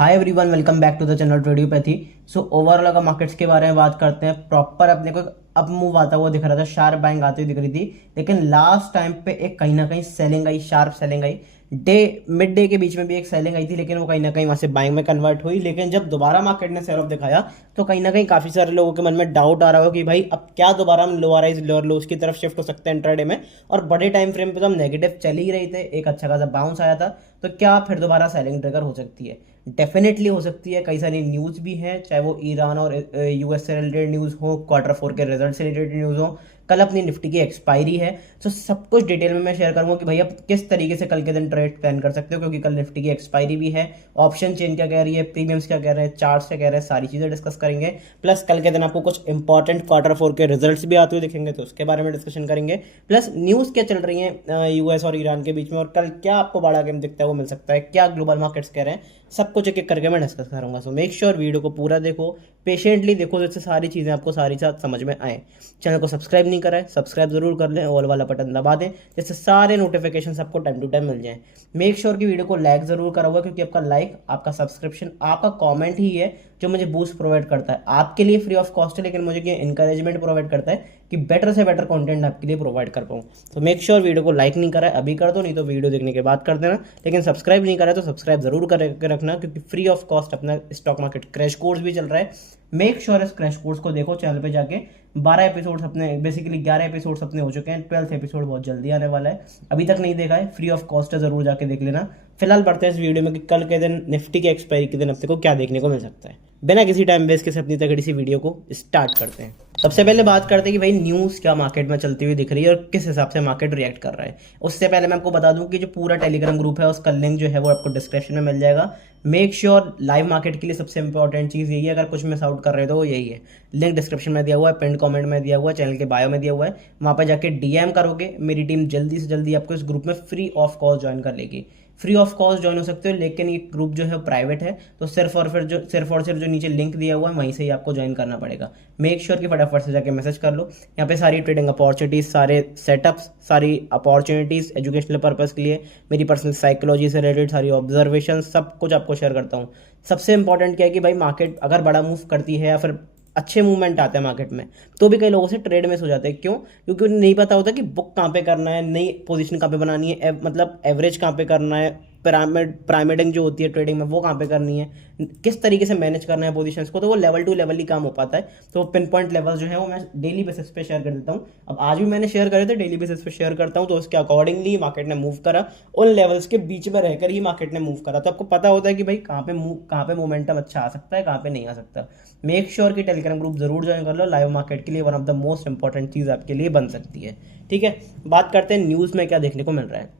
Hi everyone, welcome back to the channel Tradiopathy. So overall अगर markets के बारे में बात करते हैं, प्रॉपर अपने को अप मूव आता हुआ दिख रहा था, शार्प बाइंग आती हुई दिख रही थी। लेकिन लास्ट टाइम पे एक कहीं ना कहीं सेलिंग आई, शार्प सेलिंग आई। डे मिड डे के बीच में भी एक सेलिंग आई थी, लेकिन वो कहीं ना कहीं वहां से बाइंग में कन्वर्ट हुई। लेकिन जब दोबारा मार्केट ने सेल ऑफ दिखाया तो कहीं ना कहीं काफी सारे लोगों के मन में डाउट आ रहा हो कि भाई अब क्या दोबारा हम लोअर हाइज लोअर लोज की तरफ शिफ्ट हो सकते हैं इंट्राडे में। और बड़े टाइम फ्रेम पे तो हम नेगेटिव चल ही रहे थे, एक अच्छा खासा बाउंस आया था, तो क्या फिर दोबारा सेलिंग ट्रिगर हो सकती है? डेफिनेटली हो सकती है। कई सारी न्यूज भी हैं, चाहे वो ईरान और यूएस से रिलेटेड न्यूज हो, क्वार्टर 4 के रिजल्ट से रिलेटेड न्यूज हो, कल अपनी निफ्टी की एक्सपायरी है। तो सब कुछ डिटेल में मैं शेयर करूंगा कि भाई आप किस तरीके से कल के दिन ट्रेड प्लान कर सकते हो, क्योंकि कल निफ्टी की एक्सपायरी भी है। ऑप्शन चेन क्या कह रही है, प्रीमियम्स क्या कह रहे हैं, चार्ट्स क्या कह रहे हैं, सारी चीजें डिस्कस करेंगे। प्लस कल के दिन आपको कुछ इंपॉर्टेंट क्वार्टर 4 के रिजल्ट्स भी आते हुए दिखेंगे, तो उसके बारे में डिस्कशन करेंगे। प्लस न्यूज क्या चल रही है यूएस और ईरान के बीच में, और कल क्या आपको बड़ा गेम दिखता है वो मिल सकता है, क्या ग्लोबल मार्केट्स कह रहे हैं, सब कुछ एक एक करके मैं डिस्कस करूंगा। सो मेक श्योर वीडियो को पूरा देखो, पेशेंटली देखो, जिससे सारी चीज़ें आपको सारी साथ समझ में आए। चैनल को सब्सक्राइब नहीं करा है, सब्सक्राइब जरूर कर लें, ऑल वाला बटन दबा दें, जिससे सारे नोटिफिकेशन आपको टाइम टू टाइम मिल जाएं। मेक श्योर कि वीडियो को लाइक जरूर करा हुआ, क्योंकि आपका लाइक, आपका सब्सक्रिप्शन, आपका कॉमेंट ही है जो मुझे बूस्ट प्रोवाइड करता है। आपके लिए फ्री ऑफ कॉस्ट है, लेकिन मुझे इंकरेजमेंट प्रोवाइड करता है कि बेटर से बेटर कंटेंट आपके लिए प्रोवाइड कर पाऊँ। तो मेक श्योर वीडियो को लाइक नहीं करा है अभी कर दो, नहीं तो वीडियो देखने के बाद कर देना। लेकिन सब्सक्राइब नहीं करा है तो सब्सक्राइब जरूर करके रखना, क्योंकि फ्री ऑफ कॉस्ट अपना स्टॉक मार्केट क्रैश कोर्स भी चल रहा है। मेक श्योर इस क्रैश कोर्स को देखो चैनल पे जाके। 12 एपिसोड्स अपने, बेसिकली 11 एपिसोड्स अपने हो चुके हैं, 12th एपिसोड बहुत जल्दी आने वाला है। अभी तक नहीं देखा है, फ्री ऑफ कॉस्ट है, जरूर जाके देख लेना। फिलहाल बढ़ते हैं इस वीडियो में कि कल के दिन निफ्टी के एक्सपायरी के दिन अपने को क्या देखने को मिल सकता है। बिना किसी टाइम वेस्ट के अपनी तगड़ी सी वीडियो को स्टार्ट करते हैं। सबसे पहले बात करते हैं कि भाई न्यूज क्या मार्केट में चलती हुई दिख रही है और किस हिसाब से मार्केट रिएक्ट कर रहा है। उससे पहले मैं आपको बता दूं कि जो पूरा टेलीग्राम ग्रुप है उसका लिंक जो है वो आपको डिस्क्रिप्शन में मिल जाएगा। मेक श्योर लाइव मार्केट के लिए सबसे इंपॉर्टेंट चीज यही है, अगर कुछ मिस आउट कर रहे हो तो वो यही है। लिंक डिस्क्रिप्शन में दिया हुआ है, पिन कमेंट में दिया हुआ है, चैनल के बायो में दिया हुआ है। वहां पर जाके डीएम करोगे, मेरी टीम जल्दी से जल्दी आपको इस ग्रुप में फ्री ऑफ कॉस्ट ज्वाइन कर लेगी। फ्री ऑफ कॉस्ट ज्वाइन हो सकते हो, लेकिन ये ग्रुप जो है प्राइवेट है, तो सिर्फ और सिर्फ जो नीचे लिंक दिया हुआ है वहीं से ही आपको ज्वाइन करना पड़ेगा। मेक श्योर कि फटाफट से जाके मैसेज कर लो। यहाँ पे सारी ट्रेडिंग अपॉर्चुनिटीज, सारे सेटअप्स, सारी अपॉर्चुनिटीज एजुकेशनल पर्पज के लिए, मेरी पर्सनल साइकोलॉजी से रिलेटेड सारी ऑब्जर्वेशन, सब कुछ आपको शेयर करता हूँ। सबसे इंपॉर्टेंट क्या है कि भाई मार्केट अगर बड़ा मूव करती है या फिर अच्छे मूवमेंट आते हैं मार्केट में, तो भी कई लोगों से ट्रेड मिस हो जाते हैं। क्यों? क्योंकि उन्हें नहीं पता होता कि बुक कहाँ पे करना है, नई पोजीशन कहाँ पे बनानी है, मतलब एवरेज कहाँ पे करना है, पिरामिडिंग जो होती है ट्रेडिंग में वो कहाँ पे करनी है, किस तरीके से मैनेज करना है पोजीशंस को। तो वो लेवल टू लेवल ही काम हो पाता है। तो पिन पॉइंट लेवल जो है वो मैं डेली बेसिस पे शेयर कर देता हूँ। अब आज भी मैंने शेयर करे थे, डेली बेसिस पे शेयर करता हूँ, तो उसके अकॉर्डिंगली मार्केट ने मूव करा। उन लेवल्स के बीच में रहकर ही मार्केट ने मूव करा, तो आपको पता होता है कि भाई कहाँ पे मोमेंटम अच्छा आ सकता है, कहाँ पे नहीं आ सकता। मेक श्योर कि टेलीग्राम ग्रुप जरूर ज्वाइन कर लो। लाइव मार्केट के लिए one of the most important चीज आपके लिए बन सकती है। ठीक है, बात करते हैं न्यूज में क्या देखने को मिल रहा है।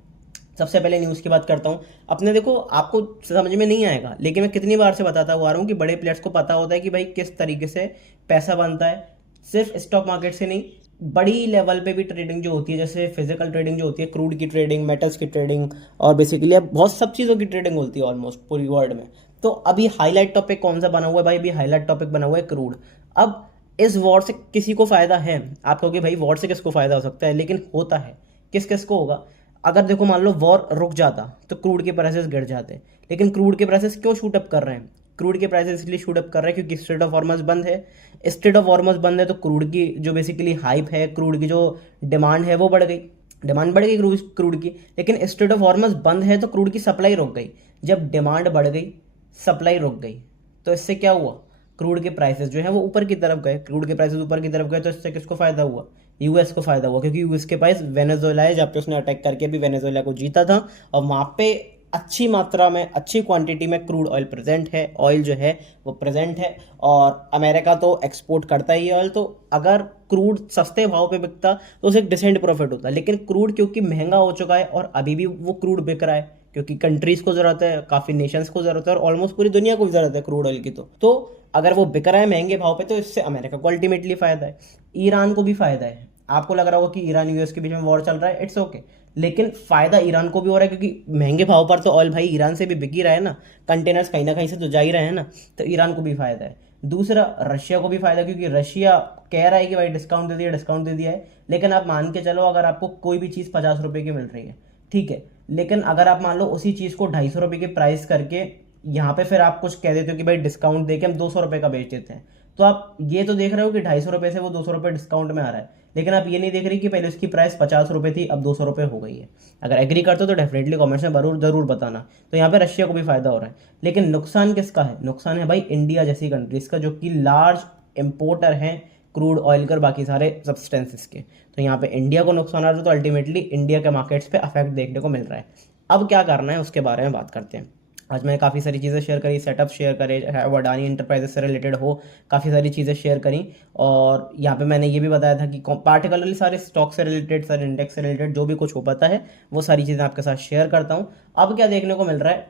सबसे पहले न्यूज़ की बात करता हूँ। अपने देखो, आपको समझ में नहीं आएगा, लेकिन मैं कितनी बार से बताता हुआ आ रहा हूँ कि बड़े प्लेयर्स को पता होता है कि भाई किस तरीके से पैसा बनता है। सिर्फ स्टॉक मार्केट से नहीं, बड़ी लेवल पे भी ट्रेडिंग जो होती है, जैसे फिजिकल ट्रेडिंग जो होती है, क्रूड की ट्रेडिंग, मेटल्स की ट्रेडिंग, और बेसिकली अब बहुत सब चीज़ों की ट्रेडिंग होती है ऑलमोस्ट पूरी वर्ल्ड में। तो अभी हाईलाइट टॉपिक कौन सा बना हुआ है भाई? अभी हाईलाइट टॉपिक बना हुआ है क्रूड। अब इस वॉर से किसी को फायदा है? आप कहोगे भाई वॉर से किसको फायदा हो सकता है, लेकिन होता है। किस किस को होगा? अगर देखो मान लो वॉर रुक जाता तो क्रूड के प्राइसेस गिर जाते, लेकिन क्रूड के प्राइसेस क्यों शूट अप कर रहे हैं? क्रूड के प्राइसेस इसलिए शूट अप कर रहे हैं क्योंकि स्ट्रेट ऑफ हॉर्मज बंद है। स्ट्रेट ऑफ हॉर्मज बंद है तो क्रूड की जो बेसिकली हाइप है, क्रूड की जो डिमांड है वो बढ़ गई। डिमांड बढ़ गई क्रूड की, लेकिन स्ट्रेट ऑफ हॉर्मज बंद है तो क्रूड की सप्लाई रुक गई। जब डिमांड बढ़ गई, सप्लाई रुक गई, तो इससे क्या हुआ? क्रूड के प्राइसेस जो है वो ऊपर की तरफ गए। क्रूड के प्राइसेस ऊपर की तरफ गए तो इससे किसको फायदा हुआ? यूएस को फायदा हुआ, क्योंकि यूएस के पास वेनेजुएला है, जहाँ पे उसने अटैक करके भी वेनेजुएला को जीता था, और वहां पे अच्छी मात्रा में, अच्छी क्वांटिटी में क्रूड ऑयल प्रेजेंट है, ऑयल जो है वो प्रेजेंट है। और अमेरिका तो एक्सपोर्ट करता ही है ऑयल, तो अगर क्रूड सस्ते भाव पे बिकता तो उसे एक डिसेंट प्रॉफिट होता। लेकिन क्रूड क्योंकि महंगा हो चुका है और अभी भी वो क्रूड बिक रहा है, क्योंकि कंट्रीज को जरूरत है, काफी नेशंस को जरूरत है, और ऑलमोस्ट पूरी दुनिया को जरूरत है क्रूड ऑयल की। तो अगर वो बिक रहा है महंगे भाव पे, तो इससे अमेरिका को अल्टीमेटली फायदा है, ईरान को भी फायदा है। आपको लग रहा होगा कि ईरान यूएस के बीच में वॉर चल रहा है, इट्स ओके, लेकिन फायदा ईरान को भी हो रहा है, क्योंकि महंगे भाव पर तो ऑयल भाई ईरान से भी बिक ही रहा है ना, कंटेनर्स कहीं ना कहीं से तो जा ही रहे हैं ना, तो ईरान को भी फायदा है। दूसरा, रशिया को भी फायदा, क्योंकि रशिया कह रहा है कि भाई डिस्काउंट दे दिया, डिस्काउंट दे दिया है। लेकिन आप मान के चलो, अगर आपको कोई भी चीज़ 50 रुपए की मिल रही है, ठीक है, लेकिन अगर आप मान लो उसी चीज़ को 250 रुपए के प्राइस करके यहाँ पे फिर आप कुछ कह देते हो कि भाई डिस्काउंट देके हम 200 रुपये का बेच देते हैं, तो आप ये तो देख रहे हो कि 250 रुपये से वो 200 रुपये डिस्काउंट में आ रहा है, लेकिन आप ये नहीं देख रहे कि पहले उसकी प्राइस 50 रुपये थी, अब 200 रुपये हो गई है। अगर एग्री करते हो तो डेफिनेटली कमेंट्स में जरूर बताना। तो यहाँ पे रशिया को भी फायदा हो रहा है, लेकिन नुकसान किसका है? नुकसान है भाई इंडिया जैसी कंट्रीज का, जो कि लार्ज इम्पोर्टर हैं क्रूड ऑयल कर बाकी सारे सब्सटेंसेस के। तो यहाँ पे इंडिया को नुकसान आ रहा है, तो अल्टीमेटली इंडिया के मार्केट्स पे अफेक्ट देखने को मिल रहा है। अब क्या करना है उसके बारे में बात करते हैं। आज मैंने काफ़ी सारी चीज़ें शेयर करी, सेटअप शेयर करे, चाहे वो अडानी इंटरप्राइजेस से रिलेटेड हो, काफ़ी सारी चीज़ें शेयर करी। और यहाँ पे मैंने ये भी बताया था कि पार्टिकुलरली सारे स्टॉक से रिलेटेड, सारे इंडेक्स से रिलेटेड जो भी कुछ हो पाता है वो सारी चीज़ें आपके साथ शेयर करता हूँ। अब क्या देखने को मिल रहा है?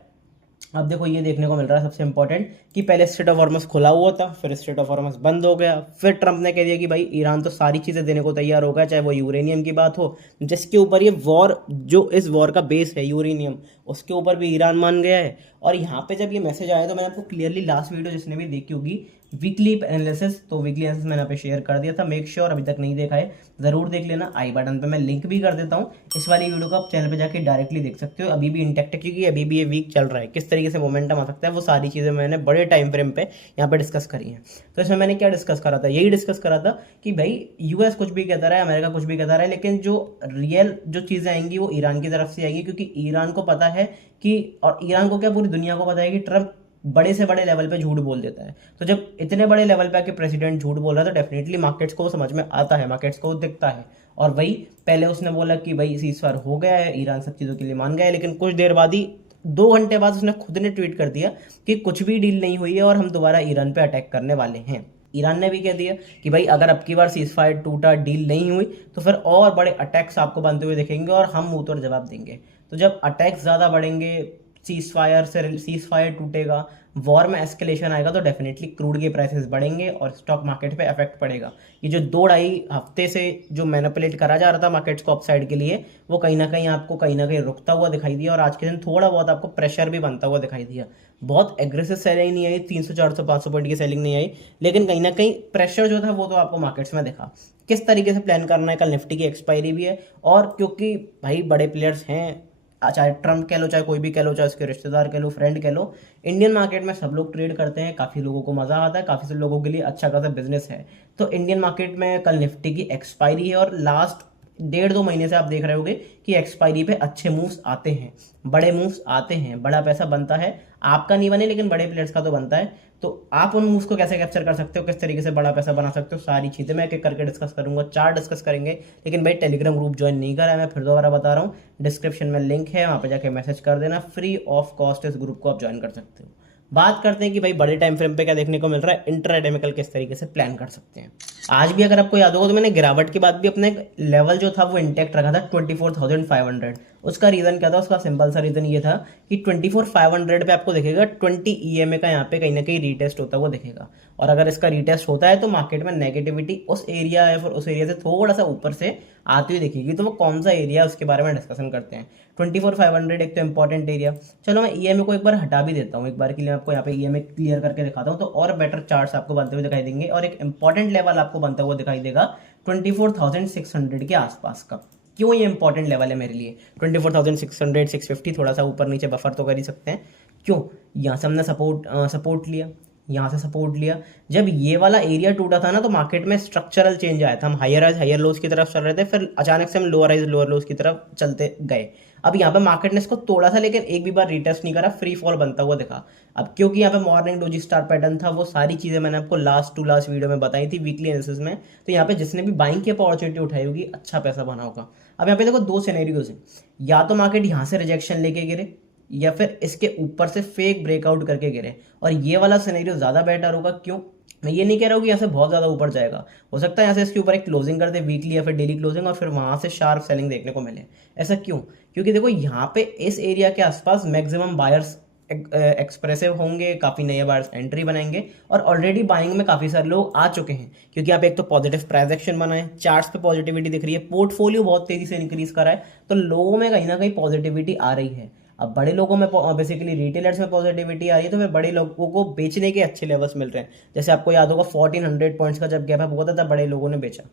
अब देखो ये देखने को मिल रहा है सबसे इंपॉर्टेंट कि पहले स्ट्रेट ऑफ हॉर्मस खुला हुआ था, फिर स्ट्रेट ऑफ हॉर्मस बंद हो गया, फिर ट्रंप ने कह दिया कि भाई ईरान तो सारी चीज़ें देने को तैयार हो गया, चाहे वो यूरेनियम की बात हो, जिसके ऊपर ये वॉर, जो इस वॉर का बेस है यूरेनियम, उसके ऊपर भी ईरान मान गया है। और यहाँ पे जब ये मैसेज आया तो मैंने आपको क्लियरली लास्ट वीडियो जिसने भी देखी होगी वीकली एनालिसिस, तो वीकली एनालिसिस मैंने यहाँ पे शेयर कर दिया था। मेक श्योर अभी तक नहीं देखा है जरूर देख लेना, आई बटन पे मैं लिंक भी कर देता हूँ। इस वाली वीडियो को आप चैनल पे जाके डायरेक्टली देख सकते हो। अभी भी इंटैक्ट है क्योंकि अभी भी ये वीक चल रहा है, किस तरीके से मोमेंटम आ सकता है वो सारी चीज़ें मैंने बड़े टाइम फ्रेम पे यहाँ पे डिस्कस करी हैं। तो इसमें मैंने क्या डिस्कस करा था? यही डिस्कस करा था कि भाई यूएस कुछ भी कहता रहा है, अमेरिका कुछ भी कहता रहा है, लेकिन जो रियल जो चीज़ें आएंगी वो ईरान की तरफ से आएंगी, क्योंकि ईरान को पता है कि, और ईरान को क्या पूरी दुनिया को पता है कि ट्रंप बड़े से बड़े लेवल पे झूठ बोल देता है। तो जब इतने बड़े लेवल पे आके प्रेसिडेंट झूठ बोल रहा है तो डेफिनेटली मार्केट्स को समझ में आता है, मार्केट्स को दिखता है। और वही पहले उसने बोला कि भाई सीजफायर हो गया है, ईरान सब चीज़ों के लिए मान गया है, लेकिन कुछ देर बाद ही 2 घंटे बाद उसने खुद ने ट्वीट कर दिया कि कुछ भी डील नहीं हुई है और हम दोबारा ईरान पे अटैक करने वाले हैं। ईरान ने भी कह दिया कि भाई अगर अब की बार सीजफायर टूटा, डील नहीं हुई, तो फिर और बड़े अटैक्स आपको बनते हुए दिखेंगे और हम मुंह तोड़ जवाब देंगे। तो जब अटैक्स ज़्यादा बढ़ेंगे, सीजफायर टूटेगा, वॉर में एस्केलेशन आएगा, तो डेफिनेटली क्रूड के प्राइसेस बढ़ेंगे और स्टॉक मार्केट पे इफेक्ट पड़ेगा। ये जो 2-2.5 हफ्ते से जो मैनिपुलेट करा जा रहा था मार्केट्स को अपसाइड के लिए, वो कहीं ना कहीं आपको कहीं ना कहीं रुकता हुआ दिखाई दिया, और आज के दिन थोड़ा बहुत आपको प्रेशर भी बनता हुआ दिखाई दिया। बहुत एग्रेसिव सेलिंग नहीं आई, 300 400 500 पॉइंट की सेलिंग नहीं आई, लेकिन कहीं ना कहीं प्रेशर जो था वो तो आपको मार्केट्स में दिखा। किस तरीके से प्लान करना है? कल निफ्टी की एक्सपायरी भी है, और क्योंकि भाई बड़े प्लेयर्स हैं, चाहे ट्रंप कह लो, चाहे कोई भी कह लो, चाहे उसके रिश्तेदार कह लो, फ्रेंड कह लो, इंडियन मार्केट में सब लोग ट्रेड करते हैं, काफ़ी लोगों को मज़ा आता है, काफ़ी से लोगों के लिए अच्छा खासा बिजनेस है। तो इंडियन मार्केट में कल निफ्टी की एक्सपायरी है, और लास्ट 1.5-2 महीने से आप देख रहे होगे कि एक्सपायरी पे अच्छे मूव्स आते हैं, बड़े मूव्स आते हैं, बड़ा पैसा बनता है। आपका नहीं बने लेकिन बड़े प्लेयर्स का तो बनता है। तो आप उन मूव्स को कैसे कैप्चर कर सकते हो, किस तरीके से बड़ा पैसा बना सकते हो, सारी चीज़ें मैं एक एक करके डिस्कस करूंगा, 4 डिस्कस करेंगे। लेकिन भाई टेलीग्राम ग्रुप ज्वाइन नहीं करा है, मैं फिर दोबारा बता रहा हूँ, डिस्क्रिप्शन में लिंक है, वहाँ पे जाके मैसेज कर देना, फ्री ऑफ कॉस्ट इस ग्रुप को आप ज्वाइन कर सकते हो। बात करते हैं कि भाई बड़े टाइम फ्रेम पे क्या देखने को मिल रहा है, इंट्राडे में कल किस तरीके से प्लान कर सकते हैं। आज भी अगर आपको याद होगा तो मैंने गिरावट के बाद भी अपने लेवल जो था वो इंटैक्ट रखा था 24,500। उसका रीजन क्या था? उसका सिंपल सा रीजन ये था कि 24,500 पे आपको दिखेगा 20 ईएमए का यहाँ पे कहीं ना कहीं रीटेस्ट होता हुआ दिखेगा, और अगर इसका रीटेस्ट होता है तो मार्केट में नेगेटिविटी उस एरिया या फिर उस एरिया से थोड़ा सा ऊपर से आती हुई दिखेगी। तो वो कौन सा एरिया है उसके बारे में डिस्कशन करते हैं। 24,500 एक तो इंपॉर्टेंट एरिया। चलो मैं ईएमए को एक बार हटा भी देता हूँ, एक बार के लिए आपको यहाँ पे ईएमए क्लियर करके दिखाता हूँ, तो और बेटर चार्ट्स आपको बनते हुए दिखाई देंगे, और एक इंपॉर्टेंट लेवल आपको बनता हुआ दिखाई देगा 24,600 के आसपास का। क्यों ये इंपॉर्टेंट लेवल है मेरे लिए? 24,600 650 थोड़ा सा ऊपर नीचे बफर तो कर ही सकते हैं। क्यों? यहाँ से हमने सपोर्ट लिया, यहाँ से सपोर्ट लिया। जब ये वाला एरिया टूटा था ना तो मार्केट में स्ट्रक्चरल चेंज आया था, हम हायर हाइज हायर लोज की तरफ चल रहे थे, फिर अचानक से हम लोअर हाइज लोअर लोज की तरफ चलते गए। अब यहाँ पे मार्केट ने इसको तोड़ा था लेकिन एक भी बार रिटेस्ट नहीं करा, फ्री फॉल बनता हुआ दिखा। अब क्योंकि यहाँ पे मॉर्निंग डोजी स्टार पैटर्न था, वो सारी चीजें मैंने आपको लास्ट वीडियो में बताई थी वीकली एनालिसिस में। तो यहाँ पे जिसने भी बाइंग की अपॉर्चुनिटी उठाई होगी अच्छा पैसा बना होगा। अब यहाँ पे देखो 2 सिनेरियोज हैं, या तो मार्केट यहाँ से रिजेक्शन लेके गिरे, या फिर इसके ऊपर से फेक ब्रेकआउट करके गिरे, और ये वाला सिनेरियो ज्यादा बेटर होगा। क्यों? मैं ये नहीं कह रहा हूँ कि यहाँ से बहुत ज्यादा ऊपर जाएगा, हो सकता है यहाँ से इसके ऊपर एक क्लोजिंग कर दे वीकली या फिर डेली क्लोजिंग, और फिर वहां से शार्प सेलिंग देखने को मिले। ऐसा क्यों? क्योंकि देखो यहाँ पे इस एरिया के आसपास मैक्सिमम बायर्स एक्सप्रेसिव होंगे, काफी नए बायर्स एंट्री बनाएंगे, और ऑलरेडी बाइंग में काफी सारे लोग आ चुके हैं, क्योंकि यहाँ पे एक तो पॉजिटिव प्राइस एक्शन बना है, चार्ट्स पे पॉजिटिविटी दिख रही है, पोर्टफोलियो बहुत तेजी से इंक्रीज करा है, तो लोगों में कहीं ना कहीं पॉजिटिविटी आ रही है। अब बड़े लोगों में बेसिकली रिटेलर्स में पॉजिटिविटी आ रही है, तो फिर बड़े लोगों को बेचने के अच्छे लेवल्स मिल रहे हैं। जैसे आपको याद होगा 1400 पॉइंट्स का जब गैप अप हुआ था तब बड़े लोगों ने बेचा।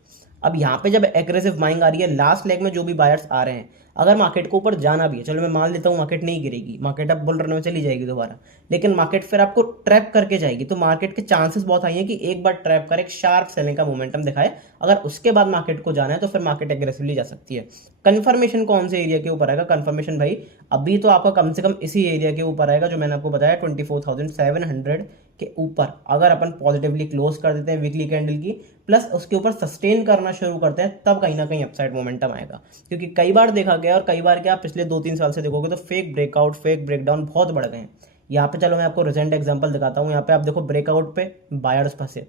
अब यहाँ पे जब एग्रेसिव बाइंग आ रही है, लास्ट लेग में जो भी बायर्स आ रहे हैं, अगर मार्केट को ऊपर जाना भी है, चलो मैं मान लेता हूँ मार्केट नहीं गिरेगी, मार्केट अब बुल रन में चली जाएगी दोबारा, लेकिन मार्केट फिर आपको ट्रैप करके जाएगी, तो मार्केट के चांसेस बहुत हाई है कि एक बार ट्रैप कर एक शार्प सेलिंग का मोमेंटम दिखाए, अगर उसके बाद मार्केट को जाना है तो फिर मार्केट एग्रेसिवली जा सकती है। कंफर्मेशन कौन से एरिया के ऊपर आएगा? कंफर्मेशन भाई अभी तो आपका कम से कम इसी एरिया के ऊपर आएगा जो मैंने आपको बताया 24,700 के ऊपर। अगर अपन पॉजिटिवली क्लोज कर देते हैं वीकली कैंडल की, प्लस उसके ऊपर सस्टेन करना शुरू करते हैं, तब कहीं ना कहीं अपसाइड मोमेंटम आएगा। क्योंकि कई बार देखा गया और कई बार क्या पिछले 2-3 साल से देखोगे तो फेक ब्रेकआउट, फेक ब्रेकडाउन बहुत बढ़ गए हैं। यहाँ पे चलो मैं आपको रिसेंट एग्जांपल दिखाता हूँ। यहाँ पे आप देखो ब्रेकआउट पे बायर्स फंसे,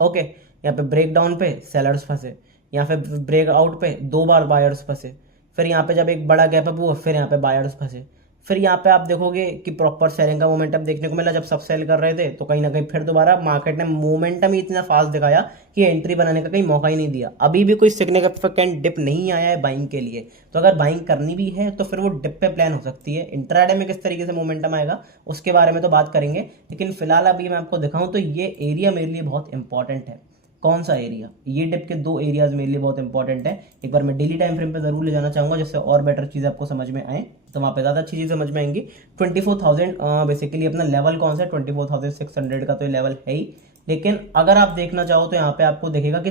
ओके, यहाँ पे ब्रेकडाउन पे सेलर्स फंसे, यहाँ पे ब्रेकआउट पे 2 बार बायर्स फंसे, फिर यहाँ पे जब एक बड़ा गैप अप हुआ फिर यहाँ पे बायर्स फंसे, फिर यहाँ पे आप देखोगे कि प्रॉपर सेलिंग का मोमेंटम देखने को मिला। जब सब सेल कर रहे थे तो कहीं ना कहीं फिर दोबारा मार्केट ने मोमेंटम ही इतना फास्ट दिखाया कि एंट्री बनाने का कहीं मौका ही नहीं दिया। अभी भी कोई सिग्निफिकेंट डिप नहीं आया है बाइंग के लिए, तो अगर बाइंग करनी भी है तो फिर वो डिप पे प्लान हो सकती है। इंट्राडे में किस तरीके से मोमेंटम आएगा उसके बारे में तो बात करेंगे, लेकिन फिलहाल अभी मैं आपको दिखाऊं तो ये एरिया मेरे लिए बहुत इंपॉर्टेंट है। कौन सा एरिया? ये डिप के 2 एरियाज मेरे लिए बहुत इंपॉर्टेंट है। एक बार मैं डेली टाइम फ्रेम पे जरूर ले जाना चाहूंगा जिससे और बेटर चीज़ आपको समझ में आए, तो वहाँ पे ज़्यादा अच्छी चीज़ समझ में आएंगी। 24,000 बेसिकली अपना लेवल कौन सा है? 24,600 का तो ये लेवल है ही, लेकिन अगर आप देखना चाहो तो यहाँ पे आपको देखेगा कि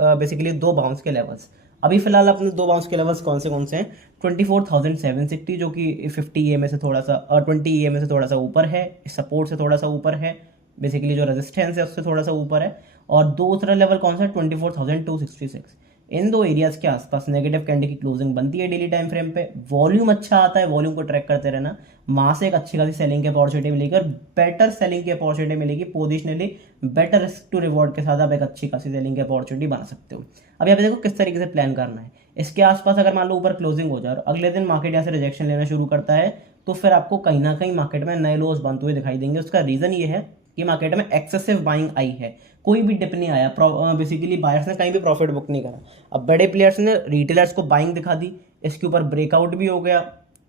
बेसिकली 2 बाउंस के लेवल्स। अभी फिलहाल अपने 2 बाउंस के लेवल्स कौन से हैं? 24,760 जो कि 50 EMA से थोड़ा सा 20 EMA से थोड़ा सा ऊपर है, सपोर्ट से थोड़ा सा ऊपर है, बेसिकली जो रेजिस्टेंस है उससे थोड़ा सा ऊपर है, और दूसरा लेवल कौन सा है? 24,266। इन 2 एरियाज के आसपास नेगेटिव कैंडल की क्लोजिंग बनती है डेली टाइम फ्रेम पे, वॉल्यूम अच्छा आता है, वॉल्यूम को ट्रैक करते रहना, वहां से एक अच्छी खासी सेलिंग की अपॉर्चुनिटी मिलेगी और बेटर सेलिंग की अपॉर्चुनिटी मिलेगी। Positionally better risk to reward के साथ आप एक अच्छी खासी सेलिंग की अपॉर्चुनिटी बना सकते हो। अब यहाँ पे देखो किस तरीके से प्लान करना है। इसके आसपास अगर मान लो ऊपर क्लोजिंग हो जाए और अगले दिन मार्केट यहाँ से रिजेक्शन लेना शुरू करता है, तो फिर आपको कहीं ना कहीं मार्केट में नए लोज बनते हुए दिखाई देंगे। उसका रीजन ये है कि मार्केट में एक्सेसिव बाइंग आई है, कोई भी डिप नहीं आया, बेसिकली बायर्स ने कहीं भी प्रॉफिट बुक नहीं करा। अब बड़े प्लेयर्स ने रिटेलर्स को बाइंग दिखा दी, इसके ऊपर ब्रेकआउट भी हो गया,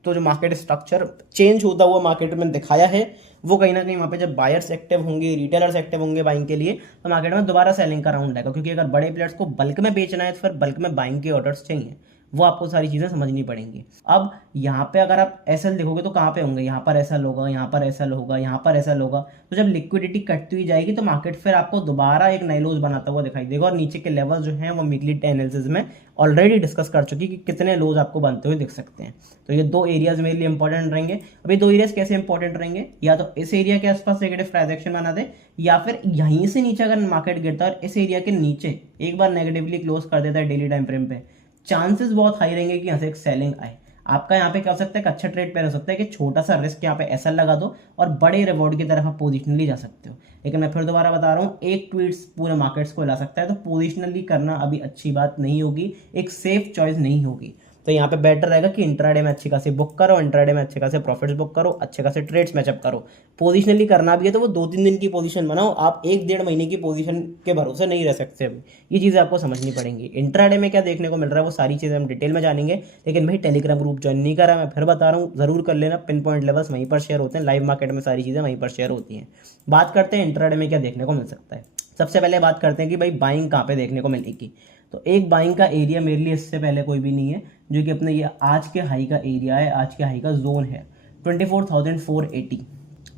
तो जो मार्केट स्ट्रक्चर चेंज होता हुआ मार्केट में दिखाया है वो कहीं ना कहीं वहाँ पे जब बायर्स एक्टिव होंगे, रिटेलर्स एक्टिव होंगे बाइंग के लिए, तो मार्केट में दोबारा सेलिंग का राउंड आएगा। क्योंकि अगर बड़े प्लेयर्स को बल्क में बेचना है तो फिर बल्क में बाइंग के ऑर्डर्स चाहिए, वो आपको सारी चीजें समझनी पड़ेंगी। अब यहाँ पे अगर आप एसएल देखोगे तो कहाँ पे होंगे? यहाँ पर एसएल होगा, यहाँ पर एसएल होगा, यहाँ पर एसएल होगा। तो जब लिक्विडिटी कटती हुई जाएगी तो मार्केट फिर आपको दोबारा एक नई लोज बनाता हुआ दिखाई देगा, और नीचे के लेवल जो हैं वो वीकली एनालिसिस में ऑलरेडी डिस्कस कर चुकी कि कितने लोज आपको बनते हुए दिख सकते हैं। तो ये 2 एरियाज मेरे लिए इंपॉर्टेंट रहेंगे। अब ये 2 एरियाज कैसे इंपॉर्टेंट रहेंगे? या तो इस एरिया के आसपास नेगेटिव ट्रांजैक्शन बना दे, या फिर यहीं से नीचे अगर मार्केट गिरता है और इस एरिया के नीचे एक बार नेगेटिवली क्लोज कर देता है डेली टाइम फ्रेम पे, चांसेस बहुत हाई रहेंगे कि यहाँ से एक सेलिंग आए। आपका यहाँ पे क्या हो सकता है? एक अच्छा ट्रेड पेयर हो सकता है कि छोटा सा रिस्क यहाँ पे एसएल लगा दो और बड़े रिवॉर्ड की तरफ आप पोजिशनली जा सकते हो। लेकिन मैं फिर दोबारा बता रहा हूँ, एक ट्वीट्स पूरे मार्केट्स को हिला सकता है, तो पोजिशनली करना अभी अच्छी बात नहीं होगी, एक सेफ चॉइस नहीं होगी। तो यहाँ पे बेटर रहेगा कि इंट्राडे में अच्छी खासी बुक करो, इंट्राडे में अच्छे खासे प्रॉफिट्स बुक करो, अच्छे खासे ट्रेड्स मैचअप करो। पोजिशनली करना भी है तो वो 2-3 दिन की पोजीशन बनाओ, आप 1-1.5 महीने की पोजीशन के भरोसे नहीं रह सकते। अभी ये चीज़ें आपको समझनी पड़ेंगी। इंट्राडे में क्या देखने को मिल रहा है वो सारी चीज़ें हम डिटेल में जानेंगे। लेकिन भाई टेलीग्राम ग्रुप ज्वाइन नहीं करा, मैं फिर बता रहा हूँ जरूर कर लेना। पिन पॉइंट लेवल्स वहीं पर शेयर होते हैं, लाइव मार्केट में सारी चीज़ें वहीं पर शेयर होती हैं। बात करते हैं इंट्राडे में क्या देखने को मिल सकता है। सबसे पहले बात करते हैं कि भाई बाइंग कहाँ पे देखने को मिलेगी। तो एक बाइंग का एरिया मेरे लिए इससे पहले कोई भी नहीं है, जो कि अपने ये आज के हाई का एरिया है, आज के हाई का जोन है 24,480।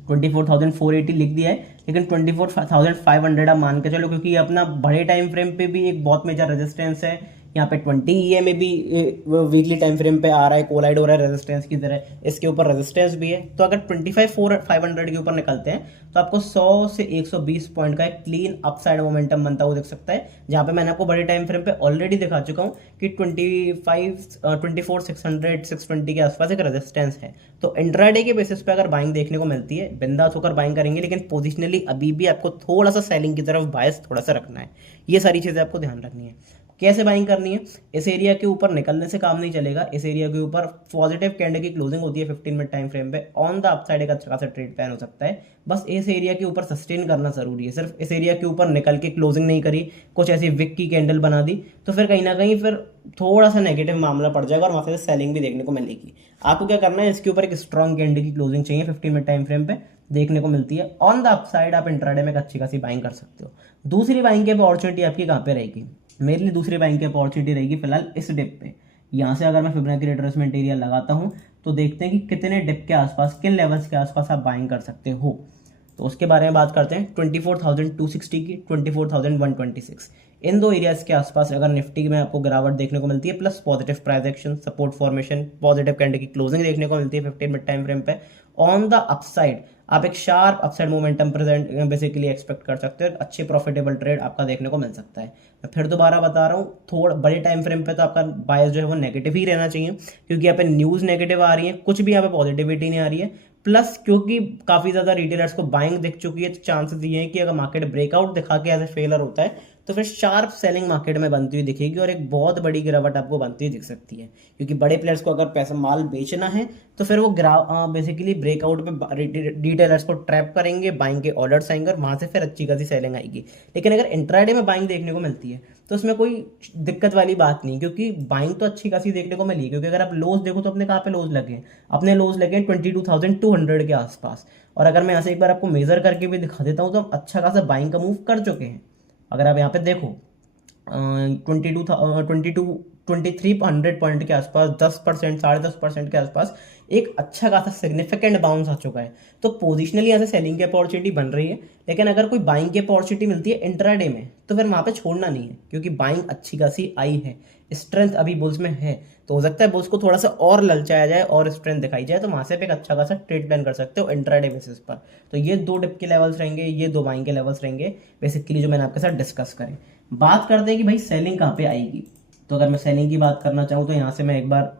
24,480 लिख दिया है, लेकिन 24,500 आप मान के चलो, क्योंकि ये अपना बड़े टाइम फ्रेम पे भी एक बहुत मेजर रेजिस्टेंस है। यहाँ पे 20 EMA भी वीकली टाइम फ्रेम पे आ रहा है, कोलाइड हो रहा है रेजिस्टेंस की तरह, इसके ऊपर रेजिस्टेंस भी है। तो अगर 25,500 के ऊपर निकलते हैं तो आपको 100 से 120 पॉइंट का एक क्लीन अपसाइड मोमेंटम बनता हुआ दिख सकता है। जहाँ पे मैंने आपको बड़े टाइम फ्रेम पे ऑलरेडी दिखा चुका हूँ कि 24,600 620 के आसपास एक रेजिस्टेंस है। तो इंट्राडे के बेसिस पे अगर बाइंग देखने को मिलती है, बिंदास होकर बाइंग करेंगे, लेकिन पोजिशनली अभी भी आपको थोड़ा सा सेलिंग की तरफ बायस थोड़ा सा रखना है। ये सारी चीजें आपको ध्यान रखनी है। कैसे बाइंग करनी है? इस एरिया के ऊपर निकलने से काम नहीं चलेगा। इस एरिया के ऊपर पॉजिटिव कैंडल की क्लोजिंग होती है 15 मिनट टाइम फ्रेम पे, ऑन द अपसाइड एक अच्छा खासा ट्रेड प्लान हो सकता है। बस इस एरिया के ऊपर सस्टेन करना जरूरी है। सिर्फ इस एरिया के ऊपर निकल के क्लोजिंग नहीं करी, कुछ ऐसी विक की कैंडल बना दी, तो फिर कहीं ना कहीं फिर थोड़ा सा नेगेटिव मामला पड़ जाएगा और वहां से सेलिंग भी देखने को मिलेगी। आपको क्या करना है? इसके ऊपर एक स्ट्रॉन्ग कैंडल की क्लोजिंग चाहिए 15 मिनट टाइम फ्रेम पे, देखने को मिलती है ऑन द अपसाइड, आप इंट्राडे में अच्छी खासी बाइंग कर सकते हो। दूसरी बाइंग की अपॉर्चुनिटी आपकी कहाँ पे रहेगी? मेरे लिए दूसरी बाइंग की अपॉर्चुनिटी रहेगी फिलहाल इस डिप पे। यहाँ से अगर मैं फिबोनाची रिट्रेसमेंट एरिया लगाता हूँ तो देखते हैं कि कितने डिप के आसपास, किन लेवल्स के आसपास आप बाइंग कर सकते हो। तो उसके बारे में बात करते हैं 24,260 की, 24,126, इन दो एरियाज के आसपास अगर निफ्टी में आपको गिरावट देखने को मिलती है, plus positive price action, support formation, positive candle की क्लोजिंग देखने को मिलती है 15 मिनट टाइम फ्रेम पे, ऑन द अपसाइड आप एक sharp upside momentum present basically expect कर सकते हो। अच्छे प्रॉफिटेबल ट्रेड आपका देखने को मिल सकता है। मैं फिर दोबारा बता रहा हूँ, थोड़ा बड़े टाइम फ्रेम पे तो आपका बायस जो है वो नेगेटिव ही रहना चाहिए, क्योंकि यहाँ पे न्यूज़ नेगेटिव आ रही है, कुछ भी यहाँ पे पॉजिटिविटी नहीं आ रही है। प्लस क्योंकि काफ़ी ज़्यादा रिटेलर्स को बाइंग दिख चुकी है, तो चांसेस ये हैं कि अगर मार्केट ब्रेकआउट दिखा के ऐसे फेलर होता है तो फिर शार्प सेलिंग मार्केट में बनती हुई दिखेगी और एक बहुत बड़ी गिरावट आपको बनती हुई दिख सकती है। क्योंकि बड़े प्लेयर्स को अगर पैसा माल बेचना है तो फिर वो बेसिकली ब्रेकआउट में रिटेलर्स को ट्रैप करेंगे, बाइंग के ऑर्डर्स आएंगे और वहां से फिर अच्छी खासी सेलिंग आएगी। लेकिन अगर इंट्राडे में बाइंग देखने को मिलती है तो उसमें कोई दिक्कत वाली बात नहीं, क्योंकि बाइंग तो अच्छी खासी देखने को मिली। क्योंकि अगर आप लोज देखो तो अपने कहाँ पे लोज लगे हैं, अपने लोज लगे हैं 22,200 के आसपास। और अगर मैं यहाँ से एक बार आपको मेजर करके भी दिखा देता हूँ तो हम अच्छा खासा बाइंग का मूव कर चुके हैं। अगर आप यहाँ पे देखो 2300 पॉइंट के आसपास 10%, 10.5% के आसपास एक अच्छा खासा सिग्निफिकेंट बाउंस आ चुका है। तो पोजिशनली यहाँ से सेलिंग की अपॉर्चुनिटी बन रही है। लेकिन अगर कोई बाइंग की अपॉर्चुनिटी मिलती है इंट्राडे में तो फिर वहाँ पे छोड़ना नहीं है, क्योंकि बाइंग अच्छी खासी आई है, स्ट्रेंथ अभी बुल्स में है। तो हो सकता है बुल्स को थोड़ा सा और ललचाया जाए और स्ट्रेंथ दिखाई जाए, तो वहाँ से भी एक अच्छा खासा ट्रेड प्लान कर सकते हो इंट्राडे बेसिस पर। तो ये दो डिप के लेवल्स रहेंगे, ये दो बाइंग के लेवल्स रहेंगे बेसिकली, जो मैंने आपके साथ डिस्कस करें। बात करते हैं कि भाई सेलिंग कहाँ पे आएगी। तो अगर मैं सेलिंग की बात करना चाहूँ तो यहाँ से मैं एक बार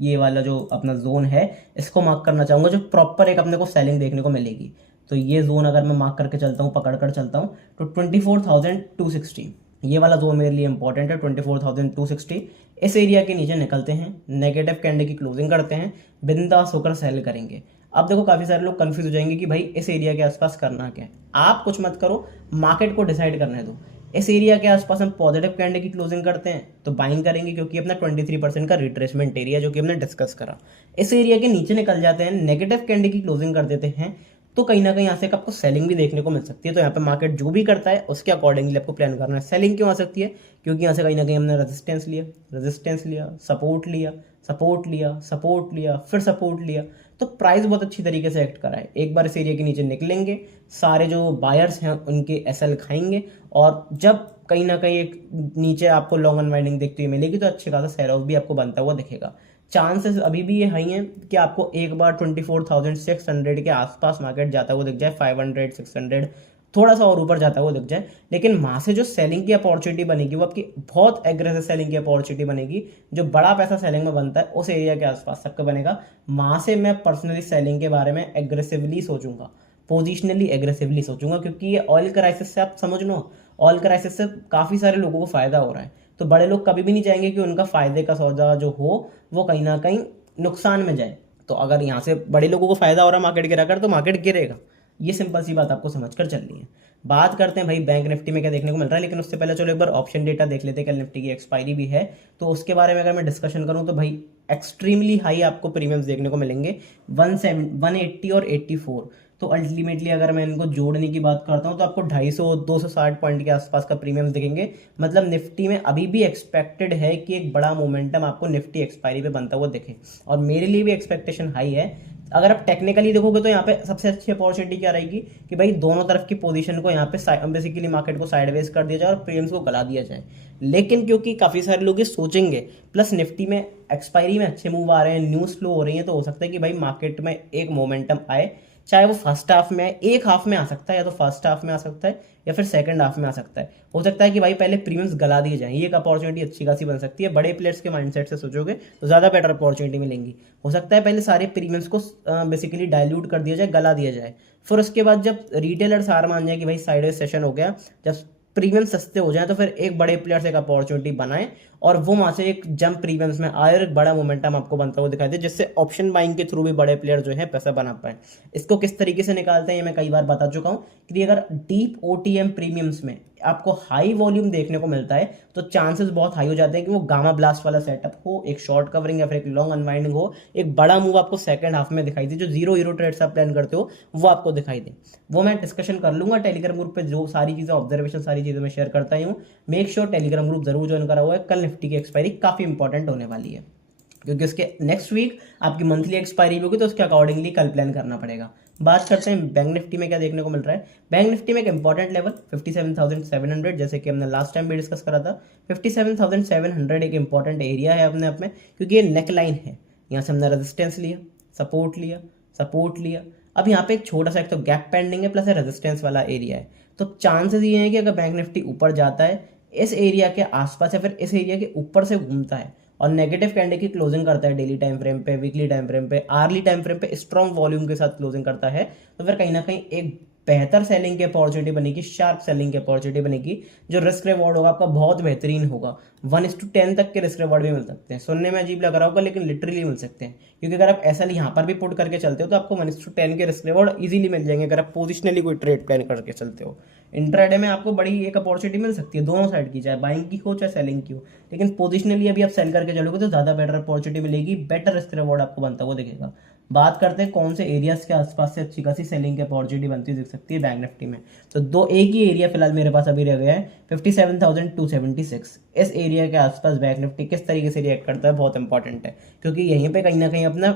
ये वाला जो अपना जोन है इसको मार्क करना चाहूँगा, जो प्रॉपर एक अपने को सेलिंग देखने को मिलेगी। तो ये जोन अगर मैं मार्क करके चलता हूँ, पकड़ कर चलता हूँ, तो 24,260 ये वाला जोन मेरे लिए इंपॉर्टेंट है। 24,260 इस एरिया के नीचे निकलते हैं, नेगेटिव कैंडल की क्लोजिंग करते हैं, बिंदास होकर सेल करेंगे। अब देखो काफी सारे लोग कंफ्यूज हो जाएंगे कि भाई इस एरिया के आसपास करना क्या है। आप कुछ मत करो, मार्केट को डिसाइड करने दो। इस एरिया के आसपास हम पॉजिटिव कैंडल की क्लोजिंग करते हैं तो बाइंग करेंगे, क्योंकि अपना 23% का रिट्रेसमेंट एरिया जो कि हमने डिस्कस करा। इस एरिया के नीचे निकल जाते हैं, नेगेटिव कैंडल की क्लोजिंग कर देते हैं, तो कहीं ना कहीं यहाँ से आपको सेलिंग भी देखने को मिल सकती है। तो यहाँ पे मार्केट जो भी करता है उसके अकॉर्डिंगली आपको प्लान करना है। सेलिंग क्यों आ सकती है? क्योंकि यहाँ से कहीं ना कहीं हमने रेजिस्टेंस लिया, रेजिस्टेंस लिया, सपोर्ट लिया, सपोर्ट लिया, सपोर्ट लिया, फिर सपोर्ट लिया, तो प्राइस बहुत अच्छी तरीके से एक्ट करा है। एक बार इस एरिया के नीचे निकलेंगे, सारे जो बायर्स हैं उनके एसएल खाएंगे, और जब कहीं ना कहीं एक नीचे आपको लॉन्ग अनवाइंडिंग देखते हुए मिलेगी तो अच्छे खासा सेल ऑफ भी आपको बनता हुआ दिखेगा। चांसेस अभी भी ये हाई हैं कि आपको एक बार 24,600 के आसपास मार्केट जाता हुआ दिख जाए, 500, 600, थोड़ा सा और ऊपर जाता हुआ दिख जाए। लेकिन वहां से जो सेलिंग की अपॉर्चुनिटी बनेगी वो आपकी बहुत एग्रेसिव सेलिंग की अपॉर्चुनिटी बनेगी। जो बड़ा पैसा सेलिंग में बनता है उस एरिया के आसपास तक का बनेगा। वहां से मैं पर्सनली सेलिंग के बारे में एग्रेसिवली सोचूंगा, पोजिशनली एग्रेसिवली सोचूंगा, क्योंकि ये ऑयल क्राइसिस से आप समझ लो, ऑयल क्राइसिस से काफी सारे लोगों को फायदा हो रहा है। तो बड़े लोग कभी भी नहीं चाहेंगे कि उनका फायदे का सौदा जो हो वो कहीं ना कहीं नुकसान में जाए। तो अगर यहाँ से बड़े लोगों को फायदा हो रहा है मार्केट गिरा कर, तो मार्केट गिरेगा। ये सिंपल सी बात आपको समझकर चलनी है। बात करते हैं भाई बैंक निफ्टी में क्या देखने को मिल रहा है, लेकिन उससे पहले चलो एक बार ऑप्शन डेटा देख लेते हैं। कल निफ्टी की एक्सपायरी भी है, तो उसके बारे में अगर मैं डिस्कशन करूं तो भाई एक्सट्रीमली हाई आपको प्रीमियम्स देखने को मिलेंगे, 180 और 84। तो अल्टीमेटली अगर मैं इनको जोड़ने की बात करता हूं तो आपको 250 260 पॉइंट के आसपास का प्रीमियम्स दिखेंगे। मतलब निफ्टी में अभी भी एक्सपेक्टेड है कि एक बड़ा मोमेंटम आपको निफ्टी एक्सपायरी पे बनता हुआ दिखे, और मेरे लिए भी एक्सपेक्टेशन हाई है। अगर आप टेक्निकली देखोगे तो यहाँ पे सबसे अच्छी अपॉर्चुनिटी क्या रहेगी कि भाई दोनों तरफ की पोजीशन को यहाँ पे बेसिकली मार्केट को साइडवेज कर दिया जाए और प्रीमियम्स को गला दिया जाए। लेकिन क्योंकि काफी सारे लोग ये सोचेंगे, प्लस निफ्टी में एक्सपायरी में अच्छे मूव आ रहे हैं, न्यूज फ्लो हो रही है, तो हो सकता है कि भाई मार्केट में एक मोमेंटम आए, चाहे वो फर्स्ट हाफ में आए, एक हाफ में आ सकता है, या तो फर्स्ट हाफ में आ सकता है या फिर सेकंड हाफ में आ सकता है। हो सकता है कि भाई पहले प्रीमियम्स गला दिए जाएं, ये एक अपॉर्चुनिटी अच्छी खासी बन सकती है। बड़े प्लेयर्स के माइंडसेट से सोचोगे तो ज्यादा बेटर अपॉर्चुनिटी मिलेंगी। हो सकता है पहले सारे प्रीमियम्स को बेसिकली डाइल्यूट कर दिया जाए, गला दिया जाए, फिर उसके बाद जब रिटेलर्स हार मान जाए कि भाई साइडवेज सेशन हो गया, जब प्रीमियम सस्ते हो जाए, तो फिर एक बड़े प्लेयर से एक अपॉर्चुनिटी बनाए और वो वहां से एक जंप प्रीमियम्स में आए और एक बड़ा मोमेंटम आपको बनता हुआ दिखाई दे, जिससे ऑप्शन बाइंग के थ्रू भी बड़े प्लेयर जो है पैसा बना पाए। इसको किस तरीके से निकालते हैं ये मैं कई बार बता चुका हूँ कि अगर डीप ओटीएम प्रीमियम्स में आपको हाई वॉल्यूम देखने को मिलता है तो चांसेस बहुत हाई हो जाते हैं कि वो गामा ब्लास्ट वाला सेटअप हो, एक शॉर्ट कवरिंग या फिर एक लॉन्ग अनवाइंडिंग हो, एक बड़ा मूव आपको सेकंड हाफ में दिखाई दे, जो जीरो हीरो ट्रेड्स आप प्लान करते हो वो आपको दिखाई दे। वो मैं डिस्कशन कर लूंगा टेलीग्राम ग्रुप पे, जो सारी चीजें ऑब्जर्वेशन सारी चीजें मैं शेयर करता ही हूँ। मेक श्योर टेलीग्राम ग्रुप जरूर ज्वाइन करा हुआ है। कल निफ्टी की एक्सपायरी काफी इंपॉर्टेंट होने वाली है, क्योंकि उसके नेक्स्ट वीक आपकी मंथली एक्सपायरी भी होगी, तो उसके अकॉर्डिंगली कल प्लान करना पड़ेगा। बात करते हैं बैंक निफ्टी में क्या देखने को मिल रहा है। बैंक निफ्टी में एक इंपॉर्टेंट लेवल 57,700, जैसे कि हमने लास्ट टाइम भी डिस्कस करा था। 57,700 एक इंपॉर्टेंट एरिया है अपने आप में, क्योंकि ये नेक लाइन है। यहाँ से हमने रेजिस्टेंस लिया, सपोर्ट लिया, सपोर्ट लिया, अब यहाँ पे एक छोटा सा एक तो गैप पेंडिंग है प्लस रेजिस्टेंस वाला एरिया है। तो चांसेस ये हैं कि अगर बैंक निफ्टी ऊपर जाता है इस एरिया के आसपास या फिर इस एरिया के ऊपर से घूमता है और नेगेटिव कैंडल की क्लोजिंग करता है डेली टाइम फ्रेम पे, वीकली टाइम फ्रेम पे, आर्ली टाइम फ्रेम पे स्ट्रॉन्ग वॉल्यूम के साथ क्लोजिंग करता है, तो फिर कहीं ना कहीं एक बेहतर सेलिंग की अपॉर्चुनिटी बनेगी, शार्प सेलिंग की अपॉर्चुनिटी बनेगी, जो रिस्क रिवॉर्ड होगा आपका बहुत बेहतरीन होगा। 1:10 तक के रिस्क रिवॉर्ड भी मिल सकते हैं। सुनने में अजीब लग रहा होगा लेकिन लिटरली मिल सकते हैं, क्योंकि अगर आप ऐसा यहाँ पर भी पुट करके चलते हो तो आपको 1:10 के रिस्क रिवॉर्ड इजीली मिल जाएंगे अगर आप पोजिशनली कोई ट्रेड प्लान करके चलते हो। इंट्राडे में आपको बड़ी एक अपॉर्चुनिटी मिल सकती है दोनों साइड की, चाहे बाइंग की हो चाहे सेलिंग की हो, लेकिन पोजिशनली अभी आप सेल करके चलोगे तो ज्यादा बेटर अपॉर्चुनिटी मिलेगी, बेटर रिस्क रिवॉर्ड आपको बनता हुआ दिखेगा। बात करते हैं कौन से एरियाज के आसपास से अच्छी खासी सेलिंग की अपॉर्चुनिटी बनती दिख सकती है बैंक निफ्टी में। तो दो एक ही एरिया फिलहाल मेरे पास अभी रह गया है 57,276। इस एरिया के आसपास बैंक निफ्टी किस तरीके से रिएक्ट करता है बहुत इंपॉर्टेंट है, क्योंकि यहीं पे कहीं ना कहीं अपना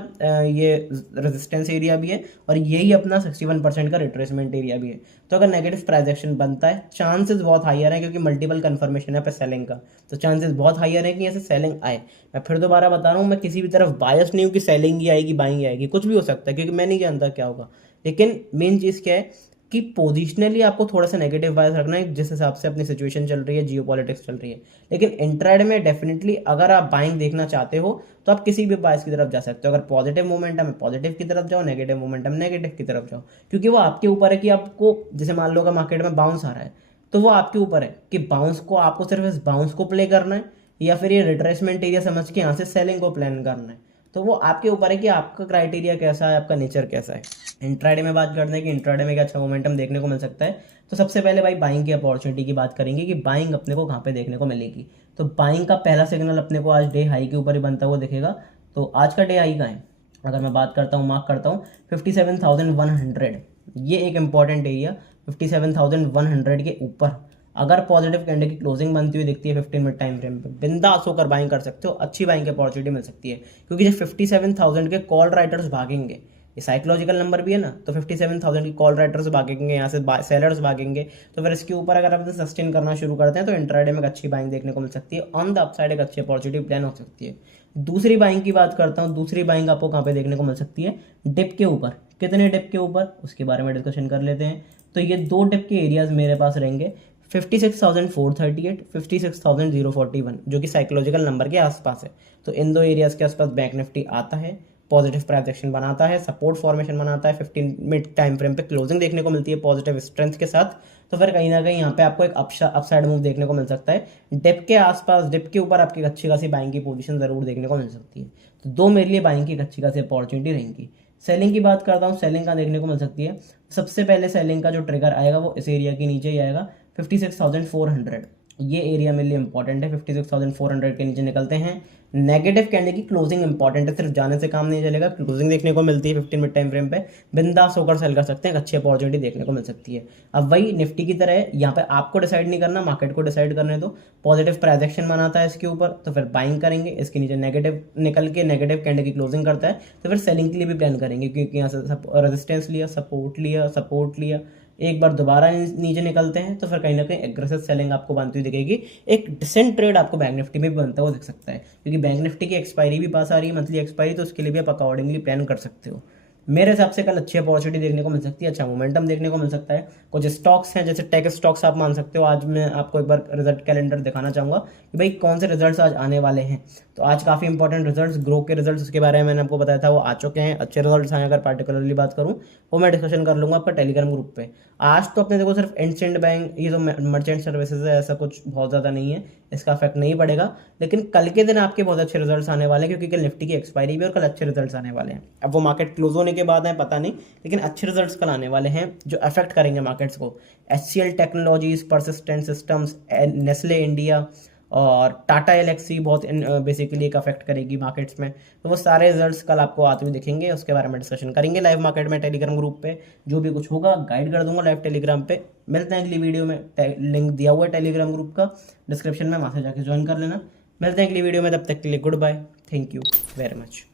ये रेजिस्टेंस एरिया भी है और यही अपना 61% का रिट्रेसमेंट एरिया भी है। तो अगर नेगेटिव प्राइस एक्शन बनता है चांसेस बहुत हायर है, क्योंकि मल्टीपल कंफर्मेशन है पे सेलिंग का, तो चांसेस बहुत हायर है कि ऐसे सेलिंग आए। मैं फिर दोबारा बता रहा हूँ, मैं किसी भी तरफ बायस नहीं हूँ कि सेलिंग ही आएगी बाइंग आएगी, कुछ भी हो सकता है क्योंकि मैं नहीं जानता क्या होगा। लेकिन मेन चीज़ क्या है कि पोजिशनली आपको थोड़ा सा नेगेटिव बायस रखना है जिस हिसाब से अपनी सिचुएशन चल रही है, जियोपॉलिटिक्स चल रही है। लेकिन इंट्राडे में डेफिनेटली अगर आप बाइंग देखना चाहते हो तो आप किसी भी बायस की तरफ जा सकते हो। अगर पॉजिटिव मोमेंटम है पॉजिटिव की तरफ जाओ, नेगेटिव मोमेंटम नेगेटिव की तरफ जाओ, क्योंकि वो आपके ऊपर है कि आपको, जैसे मान लो अगर मार्केट में बाउंस आ रहा है तो वो आपके ऊपर है कि बाउंस को आपको सिर्फ इस बाउंस को प्ले करना है या फिर ये रिट्रेसमेंट एरिया समझ के यहाँ से सेलिंग को प्लान करना है। तो वो आपके ऊपर है कि आपका क्राइटेरिया कैसा है, आपका नेचर कैसा है। इंट्राडे में बात करते हैं कि इंट्राडे में क्या अच्छा मोमेंटम देखने को मिल सकता है। तो सबसे पहले भाई बाइंग की अपॉर्चुनिटी की बात करेंगे कि बाइंग अपने को कहाँ पे देखने को मिलेगी। तो बाइंग का पहला सिग्नल अपने को आज डे हाई के ऊपर ही बनता हुआ दिखेगा। तो आज का डे हाई कहाँ है, अगर मैं बात करता हूँ मार्क करता हूँ 57,100, ये एक इंपॉर्टेंट एरिया 57,100 के ऊपर अगर पॉजिटिव कैंडल की क्लोजिंग बनती हुई दिखती है 15 मिनट टाइम फ्रेम पे, बिंदास होकर बाइंग कर सकते हो, अच्छी बाइंग की अपॉर्चुनिटी मिल सकती है। क्योंकि जब 57,000 के कॉल राइटर्स भागेंगे, ये साइकोलॉजिकल नंबर भी है ना, तो 57,000 की कॉल राइटर्स भागेंगे, यहाँ से सेलर्स भागेंगे, तो फिर इसके ऊपर अगर आप सस्टेन करना शुरू करते हैं तो इंट्राडे में एक अच्छी बाइंग देखने को मिल सकती है, ऑन द अपसाइड एक अच्छी अपॉर्चुनिटी प्लान हो सकती है। दूसरी बाइंग की बात करता हूँ, दूसरी बाइंग आपको कहाँ पे देखने को मिल सकती है, डिप के ऊपर। कितने डिप के ऊपर उसके बारे में डिस्कशन कर लेते हैं। तो ये दो डिप के एरियाज मेरे पास रहेंगे 56,438, 56,041, जो कि साइकोलॉजिकल नंबर के आसपास है। तो इन दो एरियाज के आसपास बैंक निफ्टी आता है, पॉजिटिव प्राइस एक्शन बनाता है, सपोर्ट फॉर्मेशन बनाता है, 15 मिनट टाइम फ्रेम पे क्लोजिंग देखने को मिलती है पॉजिटिव स्ट्रेंथ के साथ, तो फिर कहीं ना कहीं यहाँ पे आपको एक अपसाइड मूव देखने को मिल सकता है। डिप के आसपास, डिप के ऊपर आपकी अच्छी खासी बाइंग की पोजीशन जरूर देखने को मिल सकती है। तो दो मेरे लिए बाइंग की अच्छी खासी अपॉर्चुनिटी रहेंगी। सेलिंग की बात करता हूँ, सेलिंग का देखने को मिल सकती है। सबसे पहले सेलिंग का जो ट्रिगर आएगा वो इस एरिया के नीचे ही आएगा 56,400, ये एरिया मेरे लिए इंपॉर्टेंट है। 56,400 के नीचे निकलते हैं, नेगेटिव कैंडल की क्लोजिंग इंपॉर्टेंट है, सिर्फ जाने से काम नहीं चलेगा, क्लोजिंग देखने को मिलती है 15 मिनट टाइम फ्रेम पे, बिंदास होकर सेल कर सकते हैं, अच्छी अपॉर्चुनिटी देखने को मिल सकती है। अब वही निफ्टी की तरह है, यहाँ पे आपको डिसाइड नहीं करना, मार्केट को डिसाइड करने दो। पॉजिटिव प्राइस एक्शन बनाता है इसके ऊपर तो फिर बाइंग करेंगे, इसके नीचे नेगेटिव निकल के नेगेटिव कैंडल की क्लोजिंग करता है तो फिर सेलिंग के लिए भी प्लान करेंगे, क्योंकि यहाँ से रेजिस्टेंस लिया, सपोर्ट लिया, सपोर्ट लिया, एक बार दोबारा नीचे निकलते हैं तो फिर कहीं ना कहीं एग्रेसिव सेलिंग आपको बनती हुई दिखेगी। एक डिसेंट ट्रेड आपको बैंक निफ्टी में भी बनता हुआ दिख सकता है, क्योंकि बैंक निफ्टी की एक्सपायरी भी पास आ रही है, मंथली एक्सपायरी, तो उसके लिए भी आप अकॉर्डिंगली प्लान कर सकते हो। मेरे हिसाब से कल अच्छी अपॉर्चुनिटी देखने को मिल सकती है, अच्छा मोमेंटम देखने को मिल सकता है। कुछ स्टॉक्स हैं जैसे टेक स्टॉक्स आप मान सकते हो। आज मैं आपको एक बार रिजल्ट कैलेंडर दिखाना चाहूँगा कि भाई कौन से रिजल्ट्स आज आने वाले हैं। तो आज काफ़ी इंपॉर्टेंट रिजल्ट्स, ग्रो के रिजल्ट्स, उसके बारे में मैंने आपको बताया था, वो आ चुके हैं। अच्छे रिजल्ट्स आए, अगर पार्टिकुलरली बात करूँ वो मैं डिस्कशन कर लूँगा आपका टेलीग्राम ग्रुप पे। आज तो अपने देखो सिर्फ इंडसइंड बैंक, ये जो मर्चेंट सर्विसेज है, ऐसा कुछ बहुत ज़्यादा नहीं है, इसका इफेक्ट नहीं पड़ेगा। लेकिन कल के दिन आपके बहुत अच्छे रिजल्ट्स आने वाले हैं, क्योंकि कल निफ्टी की एक्सपायरी भी और कल अच्छे रिजल्ट्स आने वाले हैं। अब वो मार्केट क्लोज होने के बाद है पता नहीं, लेकिन अच्छे रिजल्ट्स कल आने वाले हैं जो अफेक्ट करेंगे मार्केट्स को। HCL technologies, persistent systems, Nestle India और टाटा एलेक्सी बहुत बेसिकली एक अफेक्ट करेगी मार्केट्स में। तो वो सारे रिजल्ट्स कल आपको आते हुए दिखेंगे, उसके बारे में डिस्कशन करेंगे लाइव मार्केट में टेलीग्राम ग्रुप पे। जो भी कुछ होगा गाइड कर दूंगा लाइव टेलीग्राम पे। मिलते हैं अगली वीडियो में, लिंक दिया हुआ है टेलीग्राम ग्रुप का डिस्क्रिप्शन में, वहाँ से जाके ज्वाइन कर लेना। मिलते हैं अगली वीडियो में, तब तक के लिए good bye, thank you very much.